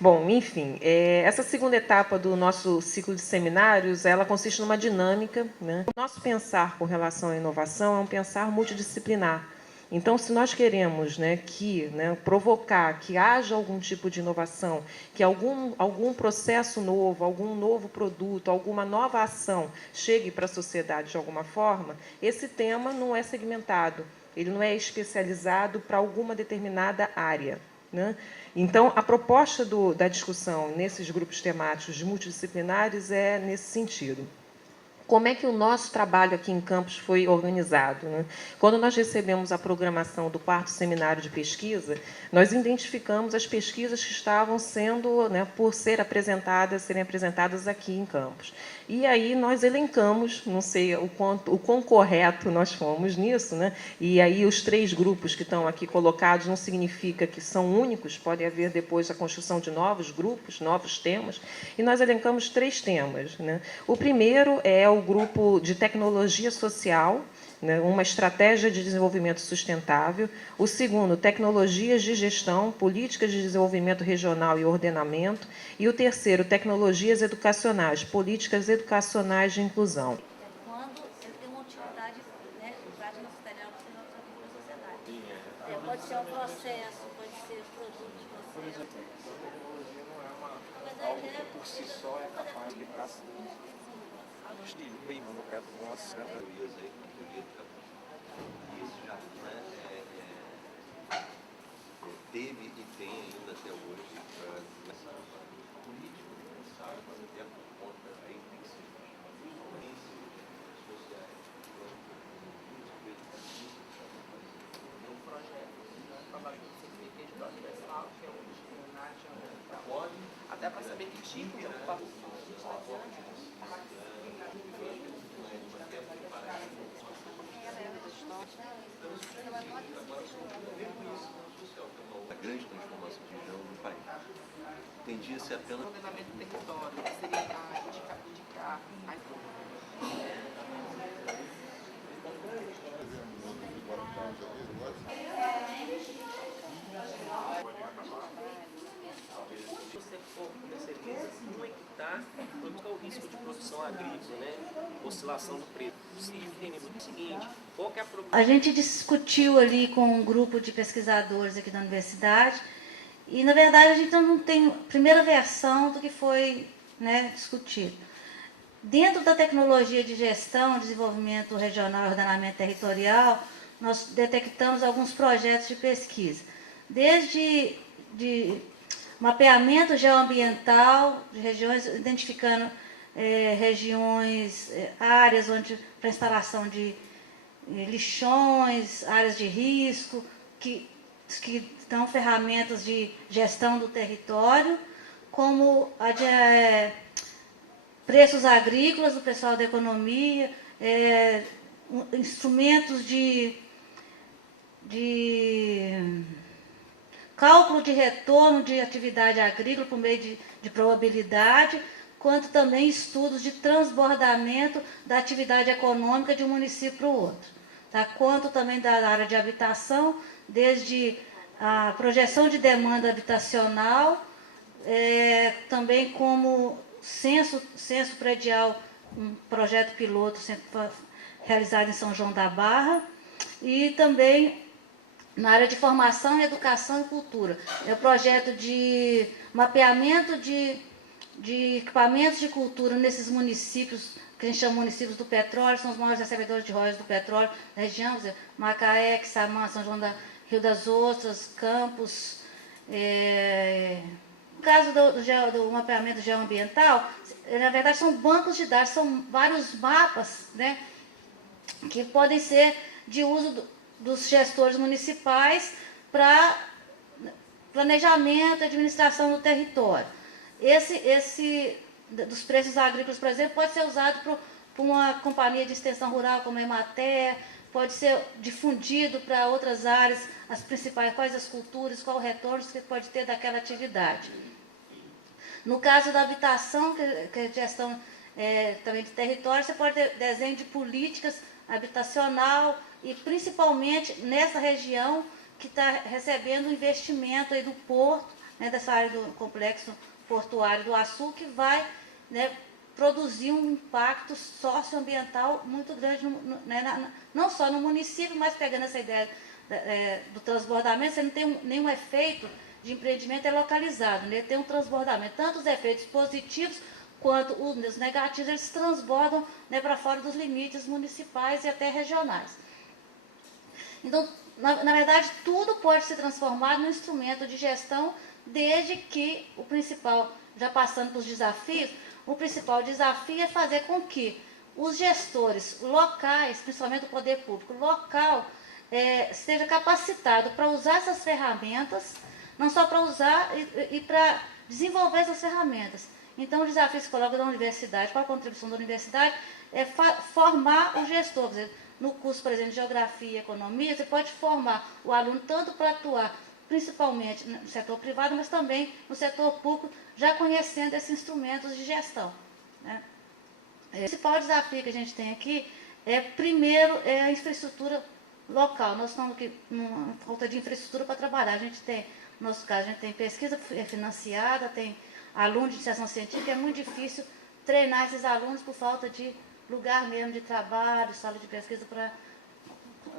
Bom, enfim, essa segunda etapa do nosso ciclo de seminários, ela consiste numa dinâmica, né? O nosso pensar com relação à inovação é um pensar multidisciplinar. Então, se nós queremos, né, provocar que haja algum tipo de inovação, que algum processo novo, algum novo produto, alguma nova ação chegue para a sociedade de alguma forma, esse tema não é segmentado, ele não é especializado para alguma determinada área, né? Então, a proposta da discussão nesses grupos temáticos multidisciplinares é nesse sentido. Como é que o nosso trabalho aqui em Campos foi organizado, né? Quando nós recebemos a programação do 4º seminário de pesquisa, nós identificamos as pesquisas que estavam sendo, né, por serem apresentadas aqui em Campos. E aí nós elencamos, não sei o quão correto nós fomos nisso, né? E aí os 3 grupos que estão aqui colocados não significa que são únicos, pode haver depois a construção de novos grupos, novos temas, e nós elencamos 3 temas, né? O primeiro é o grupo de tecnologia social, né, uma estratégia de desenvolvimento sustentável. O segundo, tecnologias de gestão, políticas de desenvolvimento regional e ordenamento. E o terceiro, tecnologias educacionais, políticas educacionais de inclusão. Quando ele tem uma utilidade, né, prática na sociedade, para a sociedade. Pode ser um processo, pode ser produto de processo. Tecnologia não é algo que por si só é capaz de ficar prima no caso do nosso isso já, né, teve e tem ainda até hoje essa política necessária para ter por conta aí tem que ser sociais, um projeto, trabalho com certificado universal, que é um discriminante até para saber que tipo de ocupação. A grande transformação de região no país. Entendia-se apenas. O ordenamento do território, que seria indicar você for comercializa um hectare, qual é o risco de produção agrícola, né? Oscilação do preço. Se entendemos o seguinte, qual que é a gente discutiu ali com um grupo de pesquisadores aqui da universidade e, na verdade, a gente não tem a primeira versão do que foi, né, discutido. Dentro da tecnologia de gestão, desenvolvimento regional e ordenamento territorial, nós detectamos alguns projetos de pesquisa, desde mapeamento geoambiental de regiões, identificando regiões, áreas para instalação de lixões, áreas de risco, que dão ferramentas de gestão do território, como preços agrícolas do pessoal da economia, instrumentos de cálculo de retorno de atividade agrícola por meio de probabilidade, quanto também estudos de transbordamento da atividade econômica de um município para o outro. Tá? Quanto também da área de habitação, desde a projeção de demanda habitacional, também como censo predial, um projeto piloto realizado em São João da Barra, e também na área de formação, educação e cultura. É o projeto de mapeamento de equipamentos de cultura nesses municípios, que a gente chama municípios do petróleo, são os maiores recebedores de royalties do petróleo da região, Macaé, Quissamã, São João da Rio das Ostras, Campos. No caso do mapeamento geoambiental, na verdade são bancos de dados, são vários mapas, né, que podem ser de uso dos gestores municipais para planejamento e administração do território. Esse dos preços agrícolas, por exemplo, pode ser usado por uma companhia de extensão rural como a Emater, pode ser difundido para outras áreas, as principais, quais as culturas, qual o retorno que pode ter daquela atividade. No caso da habitação, que é gestão também de território, você pode ter desenho de políticas habitacional e principalmente nessa região que está recebendo investimento aí do porto, né, dessa área do complexo portuário do Açu, que vai, né, produzir um impacto socioambiental muito grande, não só no município, mas pegando essa ideia do transbordamento, você não tem nenhum efeito de empreendimento localizado, né? Tem um transbordamento, tanto os efeitos positivos quanto os negativos, eles transbordam, né, para fora dos limites municipais e até regionais. Então, na verdade, tudo pode ser transformado num instrumento de gestão, desde que o principal, já passando para os desafios, o principal desafio é fazer com que os gestores locais, principalmente o poder público local, seja capacitado para usar essas ferramentas, não só para usar e para desenvolver essas ferramentas. Então, o desafio que se coloca da universidade, para a contribuição da universidade, é formar o gestor. Quer dizer, no curso, por exemplo, de Geografia e Economia, você pode formar o aluno tanto para atuar principalmente no setor privado, mas também no setor público, já conhecendo esses instrumentos de gestão, né? O principal desafio que a gente tem aqui primeiro, a infraestrutura local. Nós estamos aqui numa falta de infraestrutura para trabalhar. A gente tem, no nosso caso, a gente tem pesquisa financiada, tem alunos de iniciação científica, é muito difícil treinar esses alunos por falta de lugar mesmo de trabalho, sala de pesquisa para...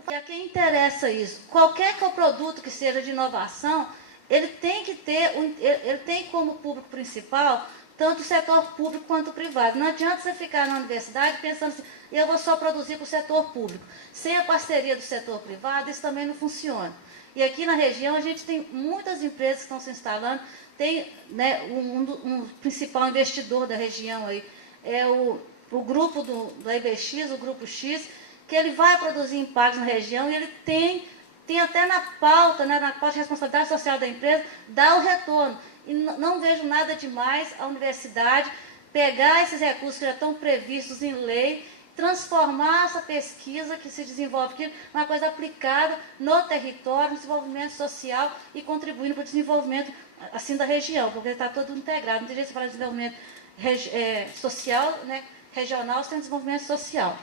E a quem interessa isso? Qualquer produto que seja de inovação, ele tem que ter, ele tem como público principal tanto o setor público quanto o privado. Não adianta você ficar na universidade pensando assim, eu vou só produzir para o setor público. Sem a parceria do setor privado, isso também não funciona. E aqui na região a gente tem muitas empresas que estão se instalando, tem, né, um principal investidor da região aí, é o grupo da IBX, o Grupo X, que ele vai produzir impactos na região e ele tem até na pauta, né, na pauta de responsabilidade social da empresa, dar o retorno. E não vejo nada demais a universidade pegar esses recursos que já estão previstos em lei, transformar essa pesquisa que se desenvolve aqui numa coisa aplicada no território, no desenvolvimento social e contribuindo para o desenvolvimento assim da região, porque está todo integrado. Não tem jeito de falar de desenvolvimento social, né, regional, sem desenvolvimento social.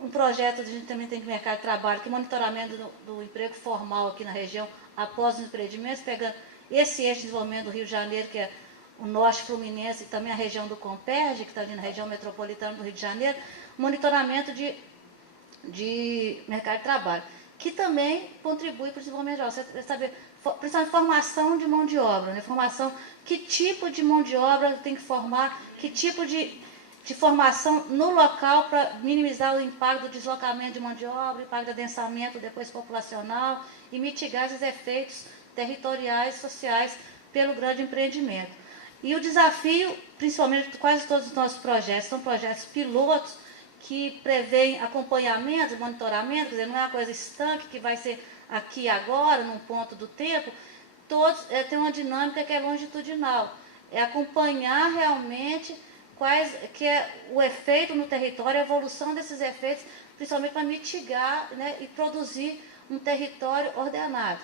Um projeto que a gente também tem no mercado de trabalho, que é monitoramento do emprego formal aqui na região, após os empreendimentos, pegando esse eixo de desenvolvimento do Rio de Janeiro, que é o norte fluminense, e também a região do Comperj, que está ali na região metropolitana do Rio de Janeiro, monitoramento de mercado de trabalho, que também contribui para o desenvolvimento geral. Você saber, principalmente formação de mão de obra, né? Formação, que tipo de mão de obra tem que formar, que tipo de formação no local para minimizar o impacto do deslocamento de mão de obra, o impacto do adensamento depois populacional e mitigar esses efeitos territoriais e sociais pelo grande empreendimento. E o desafio, principalmente quase todos os nossos projetos, são projetos pilotos que prevêem acompanhamento, monitoramento, quer dizer, não é uma coisa estanque que vai ser aqui agora, num ponto do tempo, todos têm uma dinâmica que é longitudinal, é acompanhar realmente que é o efeito no território, a evolução desses efeitos, principalmente para mitigar, né, e produzir um território ordenado.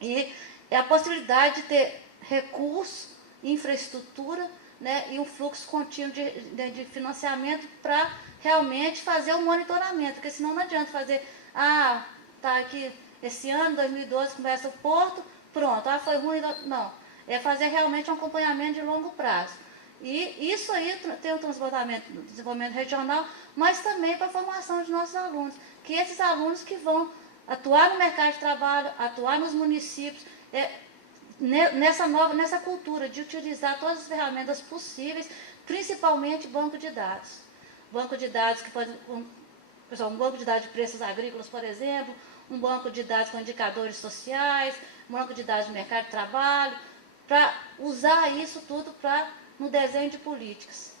E é a possibilidade de ter recursos, infraestrutura, né, e um fluxo contínuo de financiamento para realmente fazer o monitoramento, porque senão não adianta fazer, tá aqui, esse ano, 2012, começa o porto, pronto, foi ruim, não. É fazer realmente um acompanhamento de longo prazo. E isso aí tem o desenvolvimento regional, mas também para a formação de nossos alunos, que esses alunos que vão atuar no mercado de trabalho, atuar nos municípios, nessa cultura de utilizar todas as ferramentas possíveis, principalmente banco de dados. Banco de dados que pode, um banco de dados de preços agrícolas, por exemplo, um banco de dados com indicadores sociais, um banco de dados de mercado de trabalho, para usar isso tudo no desenho de políticas.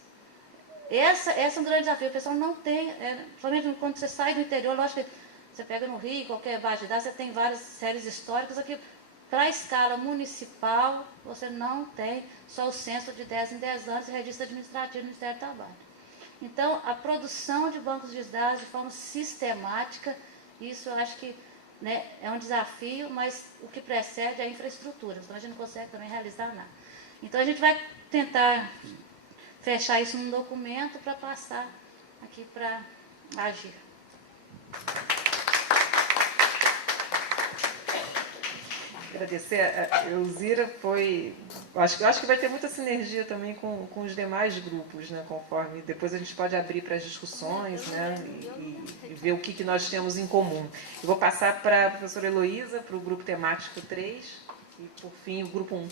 Esse é um grande desafio. O pessoal não tem, principalmente quando você sai do interior, lógico que você pega no Rio, qualquer base de dados, você tem várias séries históricas aqui. Para a escala municipal, você não tem só o censo de 10 em 10 anos e registro administrativo do Ministério do Trabalho. Então, a produção de bancos de dados de forma sistemática, isso eu acho que né, é um desafio, mas o que precede é a infraestrutura, então a gente não consegue também realizar nada. Então a gente vai tentar fechar isso num documento para passar aqui para agir. Agradecer a Elzira, acho que vai ter muita sinergia também com os demais grupos, né, conforme depois a gente pode abrir para as discussões, né, e ver o que nós temos em comum. Eu vou passar para a professora Heloísa, para o grupo temático 3, e por fim o grupo 1.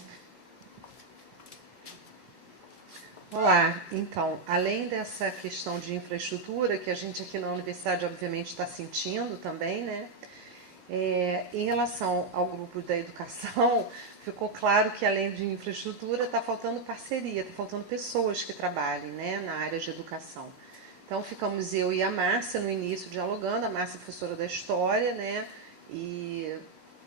Olá, então, além dessa questão de infraestrutura, que a gente aqui na universidade obviamente está sentindo também, né? Em relação ao grupo da educação, ficou claro que além de infraestrutura está faltando parceria, está faltando pessoas que trabalhem, né, na área de educação. Então ficamos eu e a Márcia no início dialogando, a Márcia é professora da História, né, e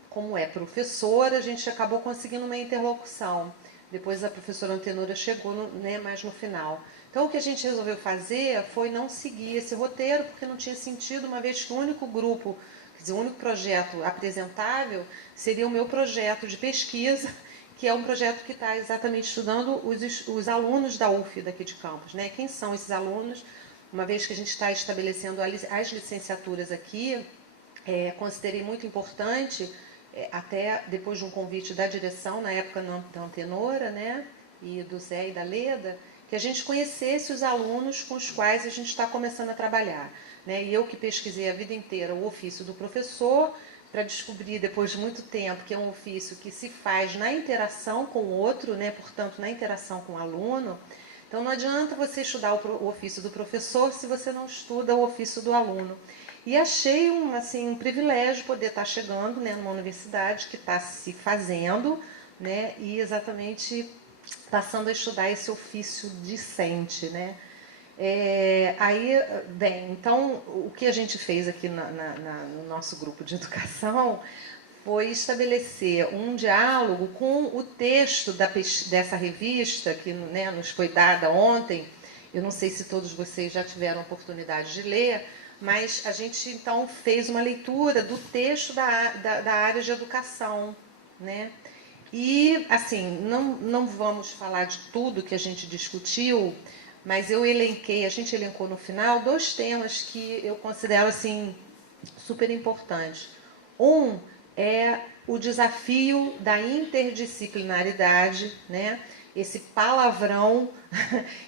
como é professora, a gente acabou conseguindo uma interlocução. Depois a professora Antenora chegou, né, mais no final. Então o que a gente resolveu fazer foi não seguir esse roteiro, porque não tinha sentido, uma vez que o único grupo, quer dizer, o único projeto apresentável seria o meu projeto de pesquisa, que é um projeto que está exatamente estudando os alunos da UF daqui de Campos, né? Quem são esses alunos? Uma vez que a gente está estabelecendo as licenciaturas aqui, considerei muito importante, até depois de um convite da direção, na época da Antenora, né, e do Zé e da Leda, que a gente conhecesse os alunos com os quais a gente está começando a trabalhar, né? E eu que pesquisei a vida inteira o ofício do professor, para descobrir, depois de muito tempo, que é um ofício que se faz na interação com o outro, né? Portanto, na interação com o aluno. Então, não adianta você estudar o ofício do professor se você não estuda o ofício do aluno. E achei um privilégio poder estar chegando, né, numa universidade que está se fazendo, né, e exatamente passando a estudar esse ofício discente, né. Então, o que a gente fez aqui no nosso grupo de educação foi estabelecer um diálogo com o texto dessa revista, que, né, nos foi dada ontem. Eu não sei se todos vocês já tiveram oportunidade de ler, mas a gente, então, fez uma leitura do texto da área de educação, né? E, assim, não vamos falar de tudo que a gente discutiu, mas a gente elencou no final 2 temas que eu considero, assim, super importantes. Um é o desafio da interdisciplinaridade, né? Esse palavrão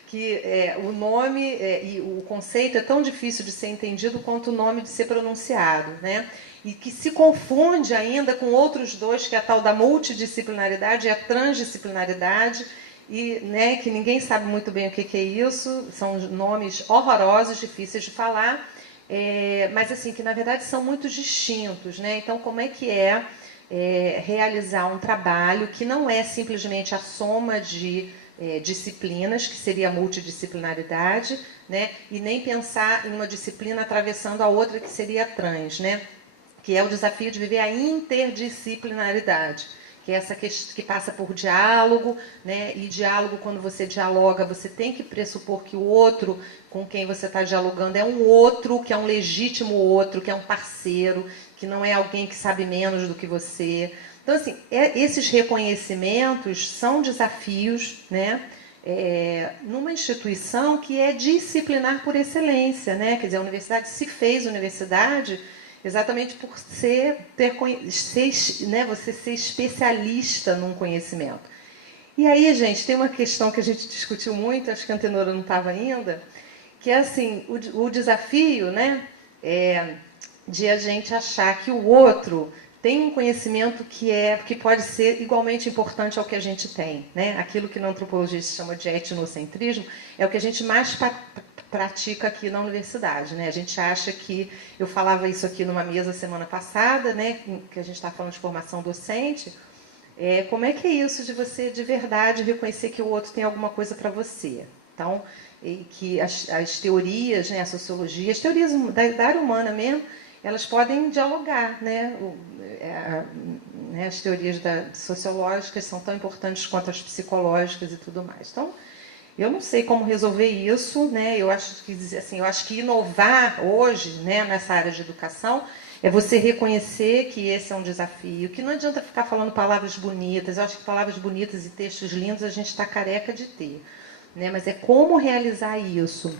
que o nome e o conceito é tão difícil de ser entendido quanto o nome de ser pronunciado, né? E que se confunde ainda com outros 2, que é a tal da multidisciplinaridade e a transdisciplinaridade, e, né, que ninguém sabe muito bem o que é isso, são nomes horrorosos, difíceis de falar, mas assim, que na verdade são muito distintos, né? Então, como é que realizar um trabalho que não é simplesmente a soma de disciplinas, que seria a multidisciplinaridade, né? E nem pensar em uma disciplina atravessando a outra, que seria a trans, né? Que é o desafio de viver a interdisciplinaridade, que é essa que passa por diálogo, né? E diálogo, quando você dialoga, você tem que pressupor que o outro com quem você está dialogando é um outro, que é um legítimo outro, que é um parceiro, que não é alguém que sabe menos do que você. Então, assim, esses reconhecimentos são desafios, né? Numa instituição que é disciplinar por excelência, né? Quer dizer, a universidade se fez universidade exatamente por você ser especialista num conhecimento. E aí, gente, tem uma questão que a gente discutiu muito, acho que a Antenora não estava ainda, que é assim, o desafio, né, de a gente achar que o outro tem um conhecimento que pode ser igualmente importante ao que a gente tem, né? Aquilo que na antropologia se chama de etnocentrismo é o que a gente mais pratica aqui na universidade, né? A gente acha que, eu falava isso aqui numa mesa semana passada, né, que a gente está falando de formação docente, como é que é isso de você de verdade reconhecer que o outro tem alguma coisa para você? Então, que as teorias, né, a sociologia, as teorias da área humana mesmo, elas podem dialogar, né? As teorias sociológicas são tão importantes quanto as psicológicas e tudo mais. Então, eu não sei como resolver isso, né? Eu acho que inovar hoje, né, nessa área de educação É você reconhecer que esse é um desafio, que não adianta ficar falando palavras bonitas. Eu acho que palavras bonitas e textos lindos a gente está careca de ter, né? Mas é como realizar isso.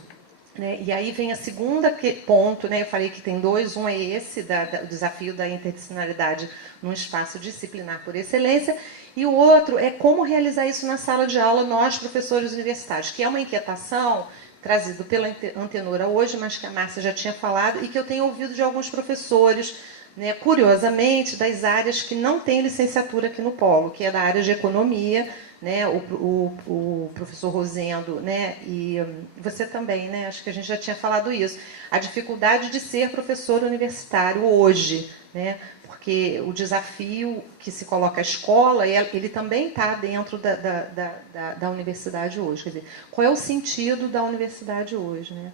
Né? E aí vem a segunda ponto, né? Eu falei que tem dois, um é esse, o desafio da interdisciplinaridade num espaço disciplinar por excelência, e o outro é como realizar isso na sala de aula, nós, professores universitários, que é uma inquietação trazida pela Antenora hoje, mas que a Márcia já tinha falado, e que eu tenho ouvido de alguns professores, né, curiosamente, das áreas que não têm licenciatura aqui no Polo, que é da área de economia, né, o professor Rosendo, né, e você também, né, acho que a gente já tinha falado isso, a dificuldade de ser professor universitário hoje, né, porque o desafio que se coloca à escola, ele também está dentro da universidade hoje. Quer dizer, qual é o sentido da universidade hoje, né?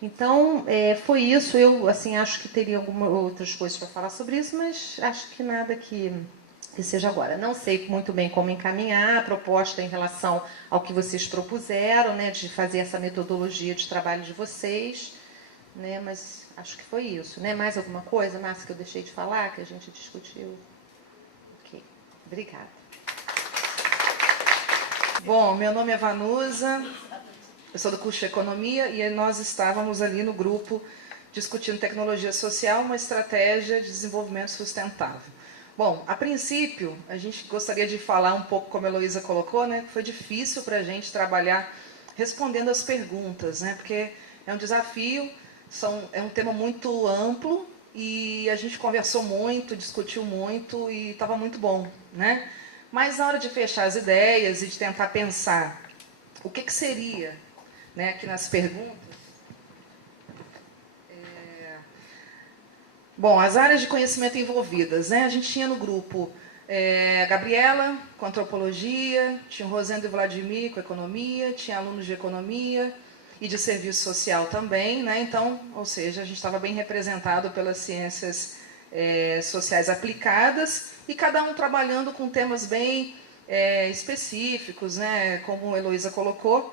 Então, foi isso. Eu assim, acho que teria algumas outras coisas para falar sobre isso, mas acho que nada que seja agora. Não sei muito bem como encaminhar a proposta em relação ao que vocês propuseram, né, de fazer essa metodologia de trabalho de vocês, né, mas acho que foi isso. Né? Mais alguma coisa, Márcia, que eu deixei de falar, que a gente discutiu? Ok, obrigada. Bom, meu nome é Vanusa, eu sou do curso de Economia e nós estávamos ali no grupo discutindo tecnologia social, uma estratégia de desenvolvimento sustentável. Bom, a princípio, a gente gostaria de falar um pouco, como a Heloísa colocou, né, que foi difícil para a gente trabalhar respondendo as perguntas, né, porque é um desafio, é um tema muito amplo e a gente conversou muito, discutiu muito e estava muito bom, né? Mas na hora de fechar as ideias e de tentar pensar o que seria, né, aqui nas perguntas, bom, as áreas de conhecimento envolvidas, né? A gente tinha no grupo a Gabriela com antropologia, tinha o Rosendo e o Vladimir com economia, tinha alunos de economia e de serviço social também, né? Então, ou seja, a gente estava bem representado pelas ciências sociais aplicadas e cada um trabalhando com temas bem específicos, né? Como a Heloísa colocou.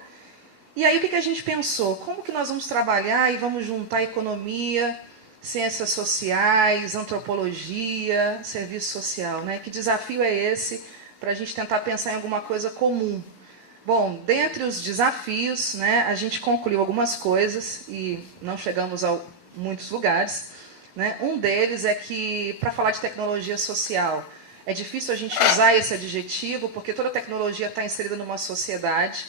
E aí o que a gente pensou? Como que nós vamos trabalhar e vamos juntar economia, ciências sociais, antropologia, serviço social, né? Que desafio é esse para a gente tentar pensar em alguma coisa comum? Bom, dentre os desafios, né, a gente concluiu algumas coisas e não chegamos a muitos lugares, né? Um deles é que, para falar de tecnologia social, é difícil a gente usar esse adjetivo, porque toda tecnologia está inserida numa sociedade,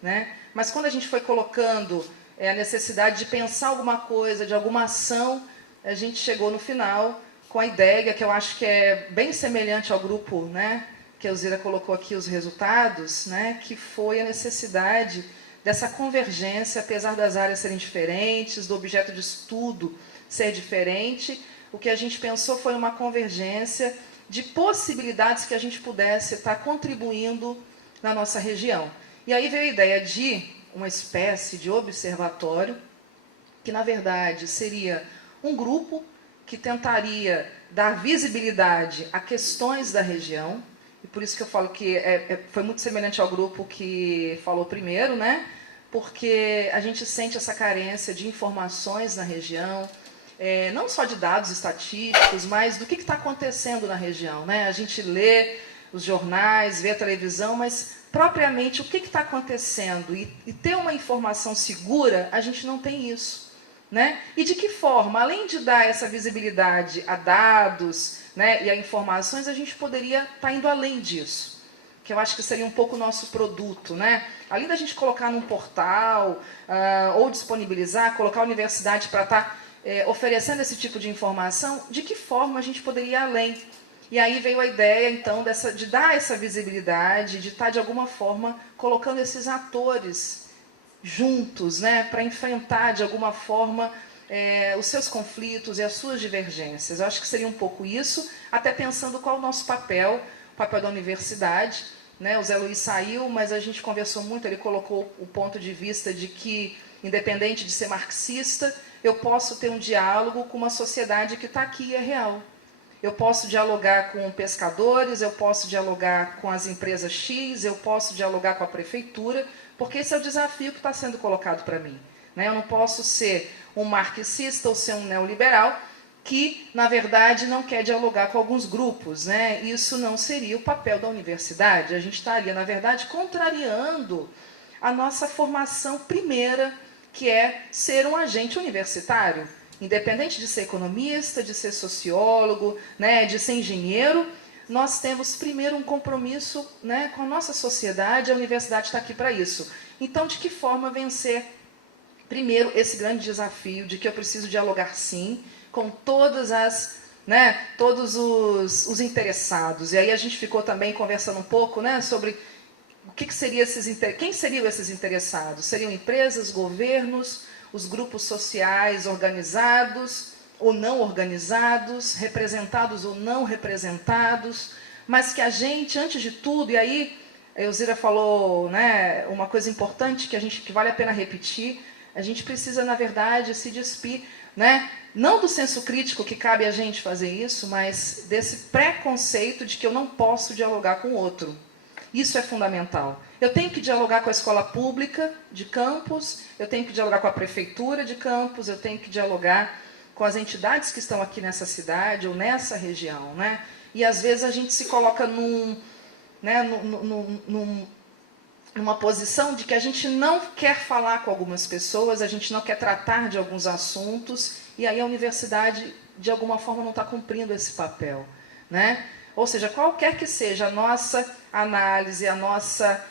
né? Mas quando a gente foi colocando a necessidade de pensar alguma coisa, de alguma ação, a gente chegou no final com a ideia, que eu acho que é bem semelhante ao grupo, né, que a Elzira colocou aqui os resultados, né, que foi a necessidade dessa convergência, apesar das áreas serem diferentes, do objeto de estudo ser diferente, o que a gente pensou foi uma convergência de possibilidades que a gente pudesse estar contribuindo na nossa região. E aí veio a ideia de uma espécie de observatório, que na verdade seria um grupo que tentaria dar visibilidade a questões da região, e por isso que eu falo que foi muito semelhante ao grupo que falou primeiro, né? Porque a gente sente essa carência de informações na região, não só de dados estatísticos, mas do que está acontecendo na região, né? A gente lê os jornais, vê a televisão, mas propriamente o que está acontecendo e ter uma informação segura, a gente não tem isso, né? E de que forma, além de dar essa visibilidade a dados, né, e a informações, a gente poderia estar indo além disso, que eu acho que seria um pouco o nosso produto, né? Além da gente colocar num portal, ou disponibilizar, colocar a universidade para estar oferecendo esse tipo de informação, de que forma a gente poderia ir além? E aí veio a ideia, então, de dar essa visibilidade, de estar, de alguma forma, colocando esses atores juntos, né, para enfrentar, de alguma forma, os seus conflitos e as suas divergências. Eu acho que seria um pouco isso, até pensando qual o nosso papel, o papel da universidade. Né? O Zé Luiz saiu, mas a gente conversou muito, ele colocou o ponto de vista de que, independente de ser marxista, eu posso ter um diálogo com uma sociedade que está aqui e é real. Eu posso dialogar com pescadores, eu posso dialogar com as empresas X, eu posso dialogar com a prefeitura, porque esse é o desafio que está sendo colocado para mim. Né? Eu não posso ser um marxista ou ser um neoliberal que, na verdade, não quer dialogar com alguns grupos, né? Isso não seria o papel da universidade. A gente estaria, na verdade, contrariando a nossa formação primeira, que é ser um agente universitário. Independente de ser economista, de ser sociólogo, né, de ser engenheiro, nós temos primeiro um compromisso, né, com a nossa sociedade, a universidade está aqui para isso. Então, de que forma vencer, primeiro, esse grande desafio de que eu preciso dialogar, sim, com todas as, né, todos os interessados. E aí a gente ficou também conversando um pouco, né, sobre o que seria quem seriam esses interessados? Seriam empresas, governos, os grupos sociais organizados ou não organizados, representados ou não representados, mas que a gente, antes de tudo, e aí a Elzira falou, né, uma coisa importante que vale a pena repetir, a gente precisa, na verdade, se despir, né, não do senso crítico que cabe a gente fazer isso, mas desse preconceito de que eu não posso dialogar com o outro. Isso é fundamental. Eu tenho que dialogar com a escola pública de Campos, eu tenho que dialogar com a prefeitura de Campos, eu tenho que dialogar com as entidades que estão aqui nessa cidade ou nessa região, né? E às vezes a gente se coloca numa posição de que a gente não quer falar com algumas pessoas, a gente não quer tratar de alguns assuntos, e aí a universidade, de alguma forma, não está cumprindo esse papel, né? Ou seja, qualquer que seja a nossa análise, a nossa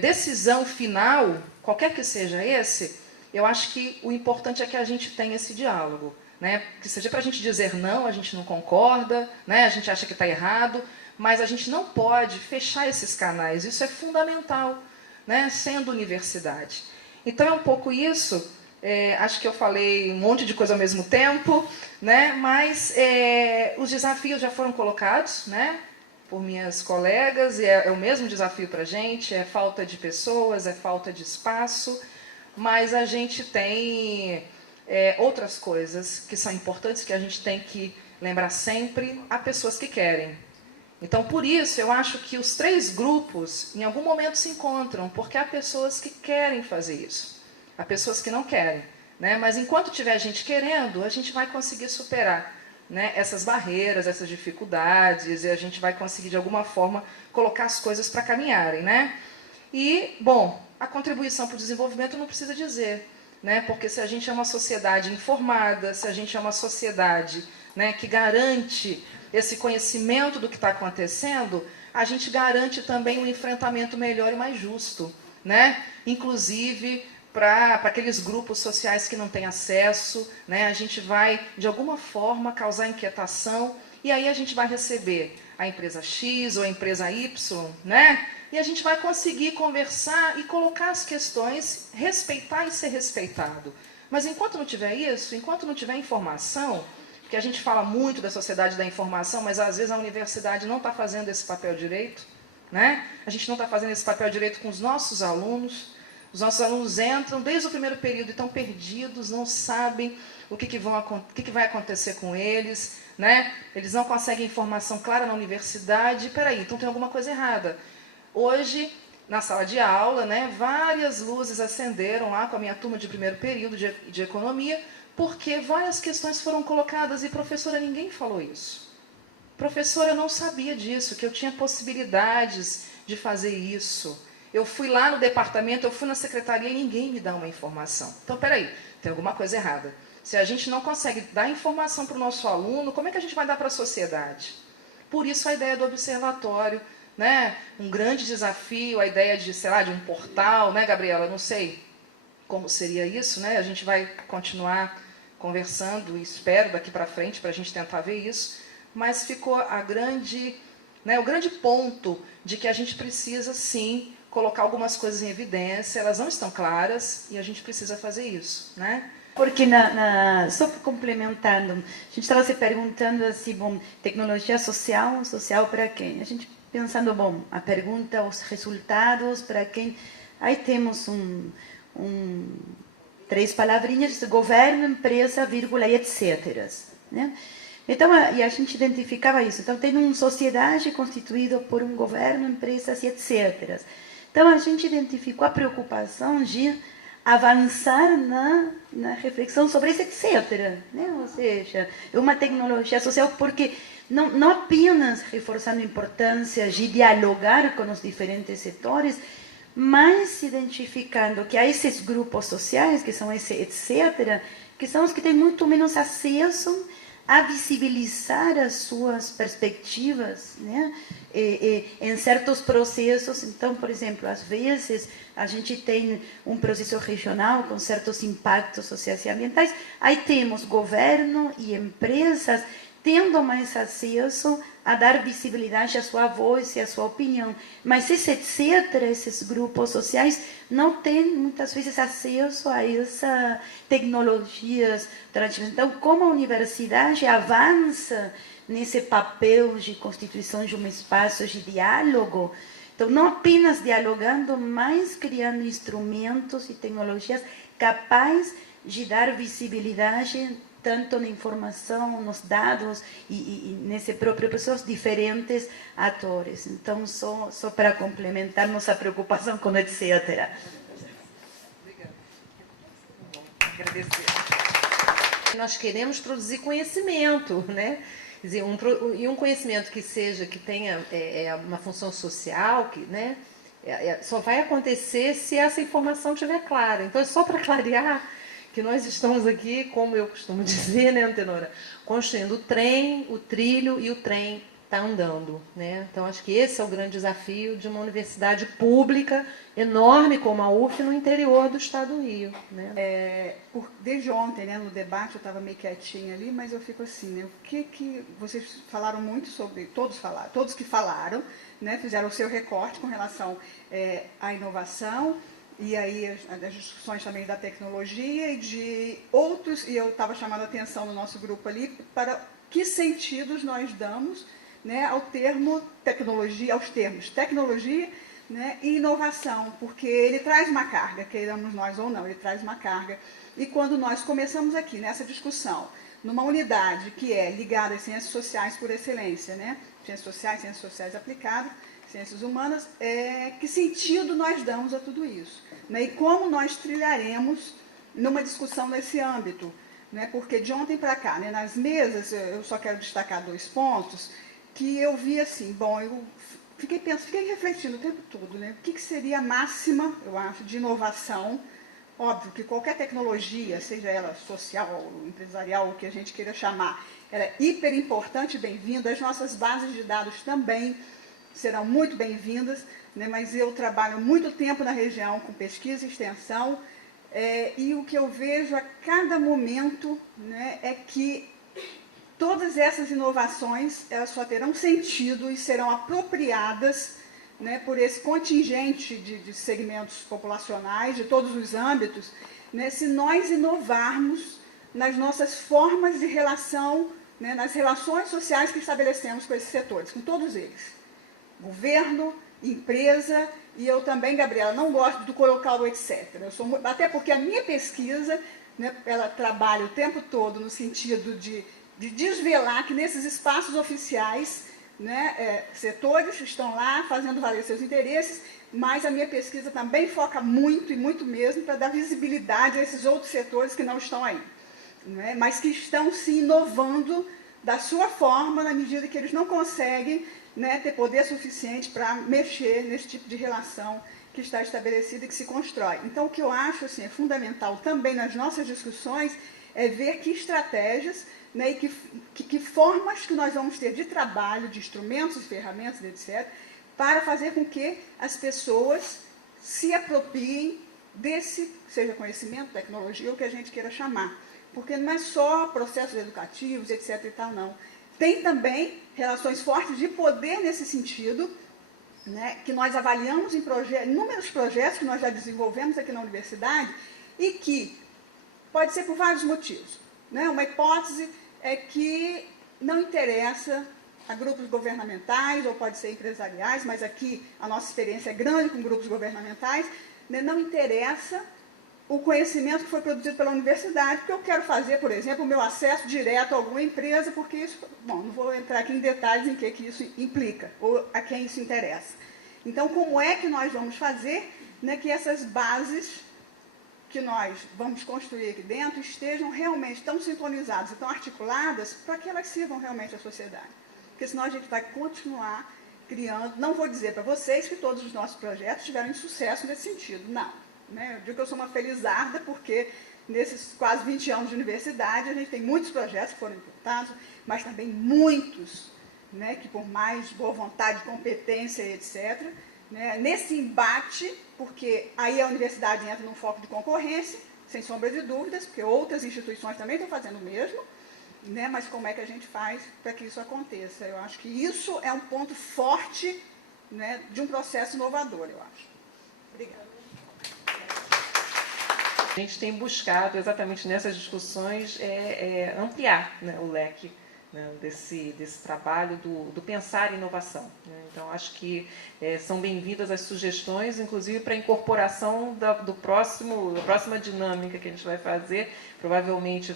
decisão final, qualquer que seja esse, eu acho que o importante é que a gente tenha esse diálogo, né? Que seja para a gente dizer não, a gente não concorda, né? A gente acha que está errado, mas a gente não pode fechar esses canais, isso é fundamental, né? Sendo universidade. Então é um pouco isso, acho que eu falei um monte de coisa ao mesmo tempo, né? Mas os desafios já foram colocados, né, por minhas colegas, e é o mesmo desafio para a gente, é falta de pessoas, é falta de espaço, mas a gente tem outras coisas que são importantes, que a gente tem que lembrar sempre, há pessoas que querem. Então, por isso, eu acho que os 3 grupos, em algum momento, se encontram, porque há pessoas que querem fazer isso, há pessoas que não querem, né? Mas enquanto tiver gente querendo, a gente vai conseguir superar, né, essas barreiras, essas dificuldades, e a gente vai conseguir, de alguma forma, colocar as coisas para caminharem, né? E, bom, a contribuição para o desenvolvimento não precisa dizer, né? Porque se a gente é uma sociedade informada, se a gente é uma sociedade, né, que garante esse conhecimento do que está acontecendo, a gente garante também um enfrentamento melhor e mais justo, né? Inclusive para aqueles grupos sociais que não têm acesso, né? A gente vai, de alguma forma, causar inquietação, e aí a gente vai receber a empresa X ou a empresa Y, né? E a gente vai conseguir conversar e colocar as questões, respeitar e ser respeitado. Mas enquanto não tiver isso, enquanto não tiver informação, porque a gente fala muito da sociedade da informação, mas às vezes a universidade não está fazendo esse papel direito, né? A gente não está fazendo esse papel direito com os nossos alunos. Os nossos alunos entram desde o primeiro período e estão perdidos, não sabem o que vai acontecer com eles, né? Eles não conseguem informação clara na universidade. Peraí, então tem alguma coisa errada. Hoje, na sala de aula, né, várias luzes acenderam lá com a minha turma de primeiro período de economia, porque várias questões foram colocadas e, professora, ninguém falou isso. Professora, eu não sabia disso, que eu tinha possibilidades de fazer isso. Eu fui lá no departamento, eu fui na secretaria e ninguém me dá uma informação. Então, peraí, tem alguma coisa errada. Se a gente não consegue dar informação para o nosso aluno, como é que a gente vai dar para a sociedade? Por isso a ideia do observatório, né? Um grande desafio, a ideia de, sei lá, de um portal, né, Gabriela? Não sei como seria isso, né? A gente vai continuar conversando, e espero daqui para frente, para a gente tentar ver isso, mas ficou o grande ponto de que a gente precisa, sim, colocar algumas coisas em evidência, elas não estão claras, e a gente precisa fazer isso, né? Porque, só complementando, a gente estava se perguntando assim, bom, tecnologia social, social para quem? A gente pensando, bom, a pergunta, os resultados, para quem? Aí temos 3 palavrinhas, governo, empresa, vírgula e etc. Né? Então, e a gente identificava isso. Então, tem uma sociedade constituída por um governo, empresas e etc. Então, a gente identificou a preocupação de avançar na reflexão sobre esse etc. Né? Ou seja, é uma tecnologia social porque não apenas reforçando a importância de dialogar com os diferentes setores, mas identificando que há esses grupos sociais, que são esse etc., que são os que têm muito menos acesso a visibilizar as suas perspectivas, né? Em certos processos. Então, por exemplo, às vezes a gente tem um processo regional com certos impactos sociais e ambientais, aí temos governo e empresas tendo mais acesso a dar visibilidade à sua voz e à sua opinião. Mas esse etc., esses grupos sociais, não têm muitas vezes acesso a essas tecnologias tradicionais. Então, como a universidade avança nesse papel de constituição de um espaço de diálogo, então, não apenas dialogando, mas criando instrumentos e tecnologias capazes de dar visibilidade tanto na informação, nos dados e nesse próprio processo, diferentes atores. Então, só para complementar nossa preocupação com etc. Obrigada. Agradecer. Nós queremos produzir conhecimento, né? Quer dizer, um conhecimento que tenha uma função social, que, né, só vai acontecer se essa informação estiver clara. Então, é só para clarear que nós estamos aqui, como eu costumo dizer, né, Antenora, construindo o trem, o trilho, e o trem está andando, né? Então, acho que esse é o grande desafio de uma universidade pública enorme como a UF no interior do estado do Rio, né? Desde ontem, né, no debate, eu estava meio quietinha ali, mas eu fico assim, né, o que vocês falaram muito sobre, todos que falaram, né, fizeram o seu recorte com relação à inovação, e aí as discussões também da tecnologia e de outros, e eu estava chamando a atenção no nosso grupo ali, para que sentidos nós damos, né, ao termo tecnologia, aos termos tecnologia, né, e inovação, porque ele traz uma carga, queiramos nós ou não, ele traz uma carga. E quando nós começamos aqui nessa discussão, numa unidade que é ligada às ciências sociais por excelência, né, ciências sociais aplicadas, ciências humanas, que sentido nós damos a tudo isso? Né, e como nós trilharemos numa discussão nesse âmbito? Né, porque de ontem para cá, né, nas mesas, eu só quero destacar 2 pontos, que eu vi assim, bom, eu fiquei refletindo o tempo todo, né, o que seria a máxima, eu acho, de inovação. Óbvio que qualquer tecnologia, seja ela social, empresarial, o que a gente queira chamar, ela é hiper importante e bem-vinda, as nossas bases de dados também serão muito bem-vindas, né, mas eu trabalho muito tempo na região com pesquisa e extensão, e o que eu vejo a cada momento, né, é que todas essas inovações, elas só terão sentido e serão apropriadas, né, por esse contingente de segmentos populacionais, de todos os âmbitos, né, se nós inovarmos nas nossas formas de relação, né, nas relações sociais que estabelecemos com esses setores, com todos eles. Governo, empresa, e eu também, Gabriela, não gosto de colocar o etc. Até porque a minha pesquisa, né, ela trabalha o tempo todo no sentido de desvelar que nesses espaços oficiais, né, setores estão lá fazendo valer seus interesses, mas a minha pesquisa também foca muito, e muito mesmo, para dar visibilidade a esses outros setores que não estão aí, né, mas que estão se inovando da sua forma, na medida que eles não conseguem, né, ter poder suficiente para mexer nesse tipo de relação que está estabelecida e que se constrói. Então, o que eu acho assim, é fundamental também nas nossas discussões é ver que estratégias, né, e que formas que nós vamos ter de trabalho, de instrumentos, ferramentas, etc., para fazer com que as pessoas se apropriem desse, seja conhecimento, tecnologia, ou o que a gente queira chamar. Porque não é só processos educativos, etc. e tal, não. Tem também relações fortes de poder nesse sentido, né, que nós avaliamos em inúmeros projetos que nós já desenvolvemos aqui na universidade, e que pode ser por vários motivos. Né? Uma hipótese é que não interessa a grupos governamentais, ou pode ser empresariais, mas aqui a nossa experiência é grande com grupos governamentais, né? Não interessa o conhecimento que foi produzido pela universidade, porque eu quero fazer, por exemplo, o meu acesso direto a alguma empresa, porque isso, bom, não vou entrar aqui em detalhes em que isso implica, ou a quem isso interessa. Então, como é que nós vamos fazer, né, que essas bases que nós vamos construir aqui dentro estejam realmente tão sintonizadas e tão articuladas para que elas sirvam realmente à sociedade. Porque senão a gente vai continuar criando, não vou dizer para vocês que todos os nossos projetos tiveram sucesso nesse sentido, não. Né? Eu digo que eu sou uma felizarda porque nesses quase 20 anos de universidade a gente tem muitos projetos que foram implantados, mas também muitos, né, que por mais boa vontade, competência, etc., né, nesse embate, porque aí a universidade entra num foco de concorrência, sem sombra de dúvidas, porque outras instituições também estão fazendo o mesmo, né, mas como é que a gente faz para que isso aconteça? Eu acho que isso é um ponto forte, né, de um processo inovador, eu acho. Obrigada. A gente tem buscado, exatamente nessas discussões, ampliar, né, o leque, né, desse trabalho do pensar em inovação. Né? Então, acho que são bem-vindas as sugestões, inclusive para a incorporação da próxima dinâmica que a gente vai fazer. Provavelmente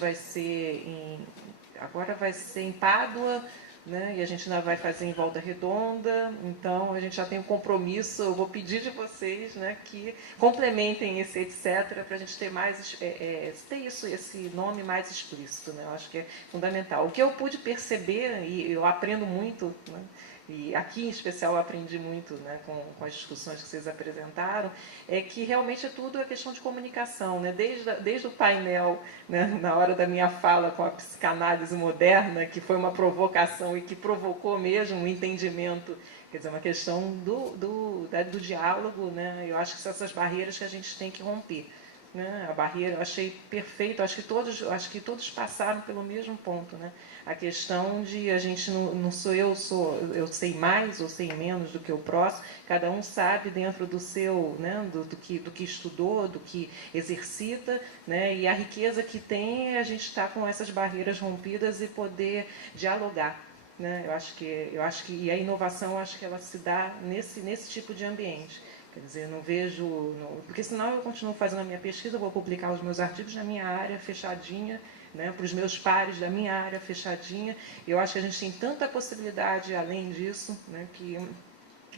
agora vai ser em Pádua, né? E a gente ainda vai fazer em Volta Redonda, então a gente já tem um compromisso. Eu vou pedir de vocês, né, que complementem esse etc. para a gente ter mais, esse nome mais explícito, né? Eu acho que é fundamental. O que eu pude perceber, e eu aprendo muito, né, e aqui em especial eu aprendi muito, né, com as discussões que vocês apresentaram, é que realmente tudo é questão de comunicação, né? Desde o painel, né, na hora da minha fala com a psicanálise moderna, que foi uma provocação e que provocou mesmo um entendimento, quer dizer, uma questão do diálogo, né? Eu acho que são essas barreiras que a gente tem que romper. Né? A barreira, eu achei perfeito, acho que todos passaram pelo mesmo ponto, né? A questão de a gente não sou eu sei mais ou sei menos do que o próximo, cada um sabe dentro do seu, né, do que estudou, do que exercita, né? E a riqueza que tem é a gente estar com essas barreiras rompidas e poder dialogar. Né? Eu acho que e a inovação, acho que ela se dá nesse tipo de ambiente. Quer dizer, não vejo... porque senão eu continuo fazendo a minha pesquisa, eu vou publicar os meus artigos na minha área, fechadinha, né, para os meus pares da minha área, fechadinha. Eu acho que a gente tem tanta possibilidade além disso, né, que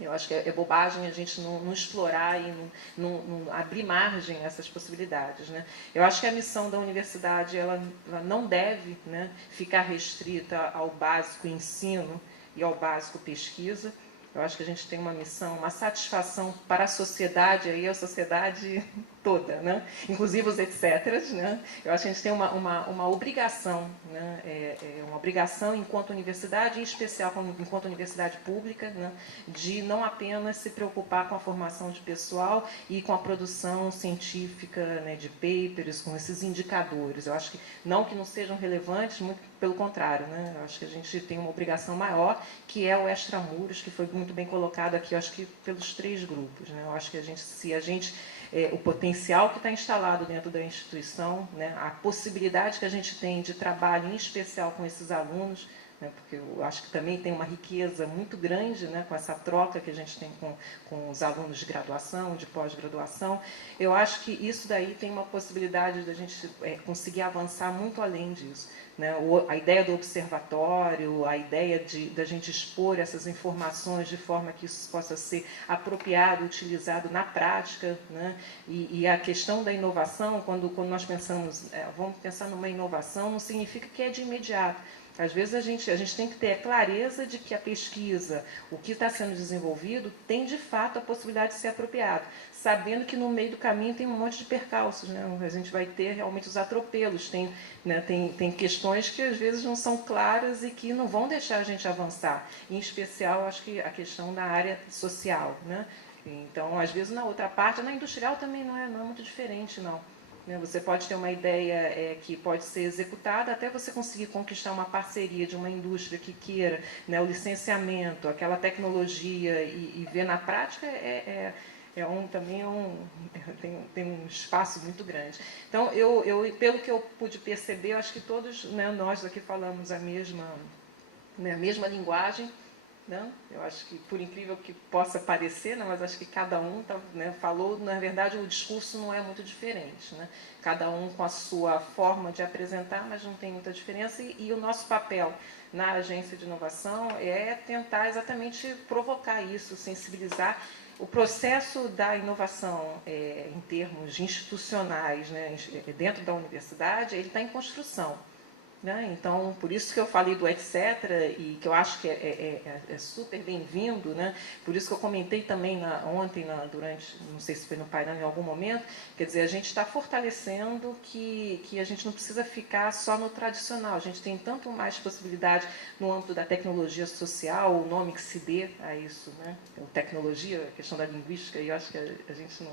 eu acho que é bobagem a gente não explorar e não abrir margem a essas possibilidades. Né. Eu acho que a missão da universidade ela não deve, né, ficar restrita ao básico ensino e ao básico pesquisa. Eu acho que a gente tem uma missão, uma satisfação para a sociedade, aí a sociedade toda, né? Inclusive os etc. Né? Eu acho que a gente tem uma obrigação, né? Uma obrigação enquanto universidade, em especial enquanto universidade pública, né? De não apenas se preocupar com a formação de pessoal e com a produção científica, né? De papers, com esses indicadores. Eu acho que não sejam relevantes, muito pelo contrário, né? Eu acho que a gente tem uma obrigação maior, que é o extramuros, que foi muito bem colocado aqui, eu acho que pelos 3 grupos. Né? Eu acho que o potencial que está instalado dentro da instituição, né? A possibilidade que a gente tem de trabalho, em especial com esses alunos, né? Porque eu acho que também tem uma riqueza muito grande, né? Com essa troca que a gente tem com os alunos de graduação, de pós-graduação. Eu acho que isso daí tem uma possibilidade da gente conseguir avançar muito além disso. Né, a ideia do observatório, a ideia da gente expor essas informações de forma que isso possa ser apropriado, utilizado na prática. Né, e a questão da inovação, quando nós pensamos, vamos pensar numa inovação, não significa que é de imediato. Às vezes a gente tem que ter a clareza de que a pesquisa, o que está sendo desenvolvido, tem de fato a possibilidade de ser apropriado, sabendo que no meio do caminho tem um monte de percalços, né? A gente vai ter realmente os atropelos, tem questões que às vezes não são claras e que não vão deixar a gente avançar. Em especial, acho que a questão da área social. Né? Então, às vezes na outra parte, na industrial também não é muito diferente, não. Você pode ter uma ideia que pode ser executada até você conseguir conquistar uma parceria de uma indústria que queira, né, o licenciamento, aquela tecnologia e ver na prática tem um espaço muito grande. Então, pelo que eu pude perceber, eu acho que todos, né, nós aqui falamos a mesma linguagem. Não? Eu acho que, por incrível que possa parecer, né, mas acho que cada um falou, na verdade, o discurso não é muito diferente. Né? Cada um com a sua forma de apresentar, mas não tem muita diferença. E o nosso papel na agência de inovação é tentar exatamente provocar isso, sensibilizar o processo da inovação em termos institucionais, né, dentro da universidade, ele está em construção. Né? Então, por isso que eu falei do etc., e que eu acho que é super bem-vindo, né? Por isso que eu comentei também ontem, durante, não sei se foi no painel em algum momento, quer dizer, a gente está fortalecendo que a gente não precisa ficar só no tradicional, a gente tem tanto mais possibilidade no âmbito da tecnologia social, o nome que se dê a isso, né? Tecnologia, a questão da linguística, e eu acho que a gente não...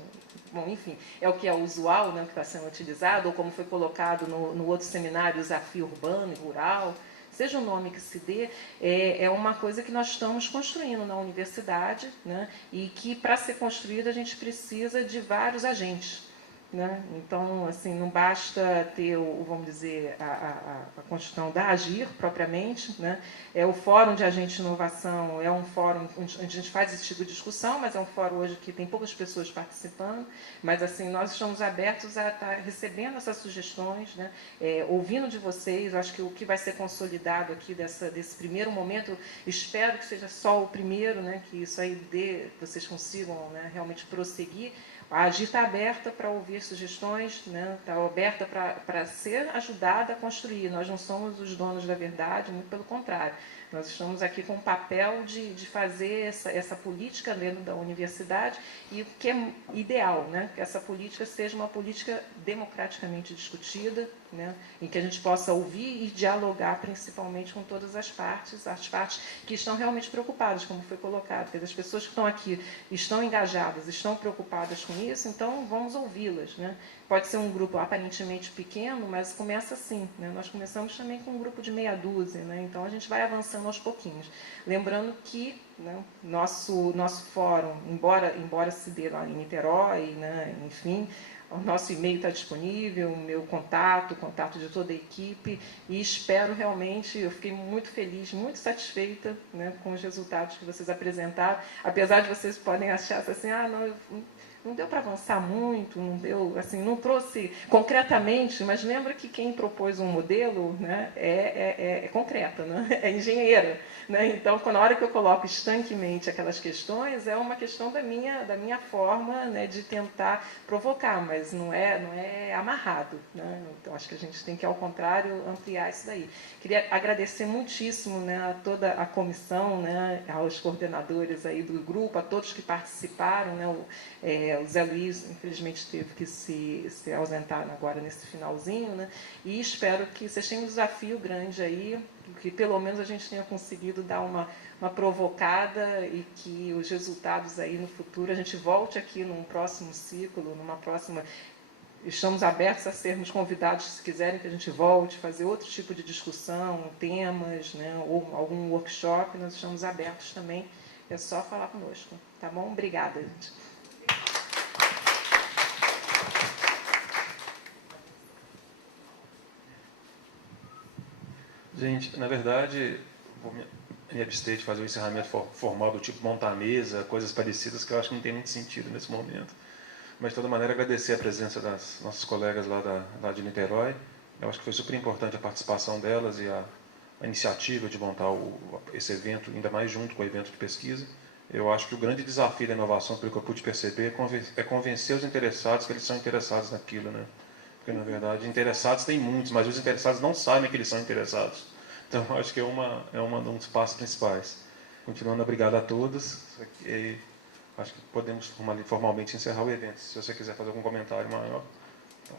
Bom, enfim, é o que é usual, né, o que está sendo utilizado, ou como foi colocado no outro seminário, desafio urbano e rural, seja o nome que se dê, é uma coisa que nós estamos construindo na universidade, né, e que, para ser construída, a gente precisa de vários agentes. Né? Então, assim, não basta ter, vamos dizer, a construção da AGIR, propriamente. Né? O Fórum de Agentes de Inovação é um fórum onde a gente faz esse tipo de discussão, mas é um fórum hoje que tem poucas pessoas participando, mas assim, nós estamos abertos a estar recebendo essas sugestões, né? Ouvindo de vocês. Eu acho que o que vai ser consolidado aqui desse primeiro momento, espero que seja só o primeiro, né? Que isso aí vocês consigam, né, realmente prosseguir. A AGIR está aberta para ouvir sugestões, né? Está aberta para ser ajudada a construir. Nós não somos os donos da verdade, muito pelo contrário. Nós estamos aqui com o papel de fazer essa política dentro da universidade, e o que é ideal, né? Que essa política seja uma política democraticamente discutida, né? Em que a gente possa ouvir e dialogar principalmente com todas as partes que estão realmente preocupadas, como foi colocado, porque as pessoas que estão aqui estão engajadas, estão preocupadas com isso, então vamos ouvi-las, né? Pode ser um grupo aparentemente pequeno, mas começa assim, né? Nós começamos também com um grupo de meia dúzia, né? Então a gente vai avançando aos pouquinhos. Lembrando que, né, nosso fórum, embora se dê lá em Niterói, né, enfim, o nosso e-mail está disponível, o meu contato, o contato de toda a equipe, e espero realmente, eu fiquei muito feliz, muito satisfeita, né, com os resultados que vocês apresentaram, apesar de vocês podem achar assim, não deu para avançar muito, não deu, assim, não trouxe concretamente, mas lembra que quem propôs um modelo, né, é concreta, né, é engenheira. Né? Então, na hora que eu coloco estanquemente aquelas questões, é uma questão da minha forma, né, de tentar provocar, mas não é amarrado. Né? Então, acho que a gente tem que, ao contrário, ampliar isso daí. Queria agradecer muitíssimo, né, a toda a comissão, né, aos coordenadores aí do grupo, a todos que participaram. Né, o Zé Luiz, infelizmente, teve que se ausentar agora nesse finalzinho, né, e espero que vocês tenham um desafio grande aí, que pelo menos a gente tenha conseguido dar uma provocada, e que os resultados aí no futuro, a gente volte aqui num próximo ciclo, numa próxima... Estamos abertos a sermos convidados, se quiserem que a gente volte, fazer outro tipo de discussão, temas, né, ou algum workshop, nós estamos abertos também, é só falar conosco. Tá bom? Obrigada, gente. Gente, na verdade, vou me abster de fazer o encerramento formal do tipo montar mesa, coisas parecidas, que eu acho que não tem muito sentido nesse momento. Mas, de toda maneira, agradecer a presença das nossas colegas lá de Niterói. Eu acho que foi super importante a participação delas e a iniciativa de montar esse evento, ainda mais junto com o evento de pesquisa. Eu acho que o grande desafio da inovação, pelo que eu pude perceber, é convencer os interessados que eles são interessados naquilo, né? Porque, na verdade, interessados tem muitos, mas os interessados não sabem que eles são interessados. Então, acho que é um dos passos principais. Continuando, obrigado a todos. E acho que podemos formalmente encerrar o evento. Se você quiser fazer algum comentário maior. Então.